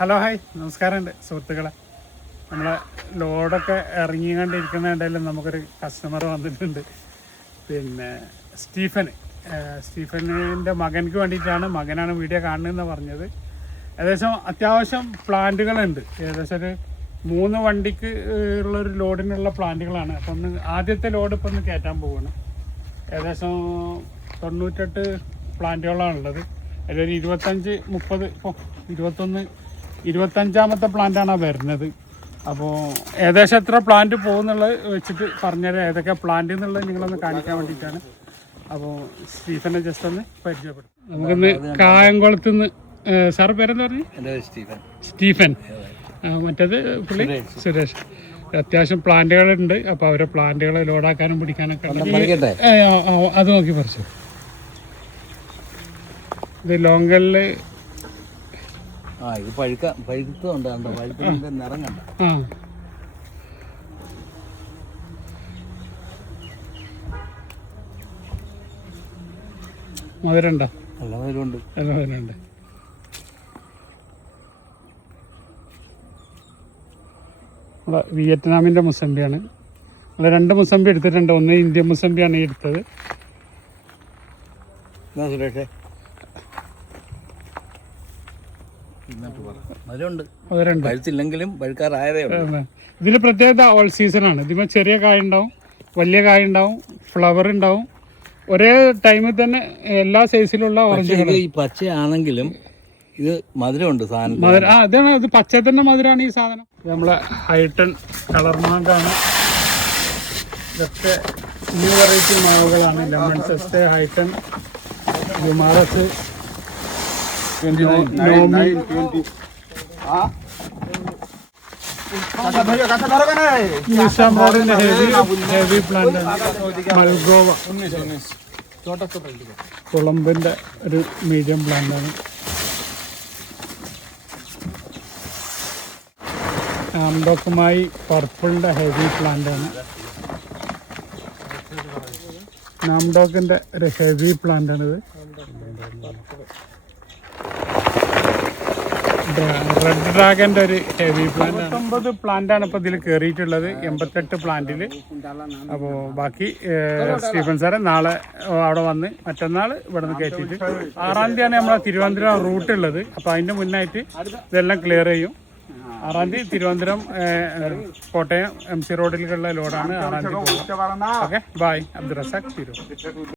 Hello hi നമസ്കാരമുണ്ട് സുഹൃത്തുക്കളെ. നമ്മളെ ലോഡൊക്കെ ഇറങ്ങിക്കൊണ്ടിരിക്കുന്നുണ്ടെങ്കിലും നമുക്കൊരു കസ്റ്റമർ വന്നിട്ടുണ്ട്. പിന്നെ സ്റ്റീഫനിൻ്റെ മകനക്ക് വേണ്ടിയിട്ടാണ്. മകനാണ് വീഡിയോ കാണുന്നതെന്ന് പറഞ്ഞത്. ഏകദേശം അത്യാവശ്യം പ്ലാന്റുകളുണ്ട്. ഏകദേശം ഒരു 3 വണ്ടിക്ക് ഉള്ളൊരു ലോഡിനുള്ള പ്ലാന്റുകളാണ്. അപ്പോൾ ആദ്യത്തെ ലോഡ് ഇപ്പോൾ ഒന്ന് കയറ്റാൻ പോവുകയാണ്. ഏകദേശം 98 പ്ലാന്റുകളാണുള്ളത്. അതിലൊരു 25-30 ഇപ്പോൾ 25ാമത്തെ പ്ലാന്റാണ് വരുന്നത്. അപ്പോൾ ഏകദേശം എത്ര പ്ലാന്റ് പോകുന്നുള്ളത് വെച്ചിട്ട് പറഞ്ഞുതരാം. ഏതൊക്കെ പ്ലാന്റ് എന്നുള്ളത് നിങ്ങളൊന്ന് കാണിക്കാൻ വേണ്ടിയിട്ടാണ്. അപ്പോൾ സ്റ്റീഫനെ ജസ്റ്റ് ഒന്ന് പരിചയപ്പെടും. നമുക്കൊന്ന് കായംകുളത്ത് നിന്ന്. സാറ് പേരെന്താ പറഞ്ഞു? സ്റ്റീഫൻ. മറ്റേത് പുള്ളി സുരേഷ്. അത്യാവശ്യം പ്ലാന്റുകളുണ്ട്. അപ്പോൾ അവരെ പ്ലാന്റുകൾ ലോഡാക്കാനും പിടിക്കാനൊക്കെ അത് നോക്കി പറിച്ചു. ഇത് ലോങ്കലിൽ ഇത് പഴുത്തുണ്ട്. നിറം കണ്ട മധുരണ്ടോ? നല്ല മധുരമുണ്ട്. നല്ല മധുരമുണ്ട്. ഇവിടെ വിയറ്റ്നാമിൻ്റെ മുസമ്പിയാണ്. ഇവിടെ 2 മുസമ്പി എടുത്തിട്ടുണ്ട്. ഒന്ന് ഇന്ത്യൻ മുസമ്പിയാണ് ഈ എടുത്തത്. സുരേഷേ പഴുത്തില്ലെങ്കിലും പഴുക്കാറായതേ ഉള്ളൂ. ഇതിൽ പ്രത്യേകത ഓൾ സീസണാണ്. ഇതിന് ചെറിയ കായ ഉണ്ടാവും, വലിയ കായ ഉണ്ടാവും, ഫ്ലവർ ഉണ്ടാവും. ഒരേ ടൈമിൽ തന്നെ എല്ലാ സൈസിലുള്ള ഓറഞ്ച്. ഈ പച്ചയാണെങ്കിലും ഇത് മധുരമുണ്ട് സാധനം. അതാണ് ഇത് പച്ച തന്നെ മധുരമാണ് ഈ സാധനം. നമ്മളെ ഹൈട്ടൺ കളർ മാങ്കാണ്. ഇതൊക്കെ ന്യൂ വെറൈറ്റി മാവുകളാണ്. ലെമൺ സെസ്റ്റ്, ഹൈട്ടൺ, ജുമാറസ്, ഹെവി പ്ലാന്റ്, മൽഗോവ, കൊളംബിന്റെ ഒരു മീഡിയം പ്ലാന്റ് ആണ്. നാംഡോക്കുമായി പർപ്പിളിന്റെ ഹെവി പ്ലാന്റ് ആണ്. നാംഡോക്കിന്റെ ഒരു ഹെവി പ്ലാന്റ് ആണിത്. റെഡ് ഡ്രാഗന്റെ ഒരു ഹെവി പ്ലാന്റ്. 9 പ്ലാന്റാണ് ഇപ്പോൾ ഇതിൽ കയറിയിട്ടുള്ളത് 88 പ്ലാന്റിൽ. അപ്പോൾ ബാക്കി സ്റ്റീഫൻ സാറെ നാളെ അവിടെ വന്ന് മറ്റന്നാൾ ഇവിടെ നിന്ന് കയറ്റിയിട്ട് 6-ാം തീയതിയാണ് നമ്മളെ തിരുവനന്തപുരം റൂട്ട് ഉള്ളത്. അപ്പോൾ അതിൻ്റെ മുന്നായിട്ട് ഇതെല്ലാം ക്ലിയർ ചെയ്യും. 6-ാം തീയതി തിരുവനന്തപുരം കോട്ടയം MC റോഡിലുള്ള ലോഡാണ് 6-ാം തീയതി. Okay, bye. അബ്ദുൾ റസാഖ് തിരൂർ.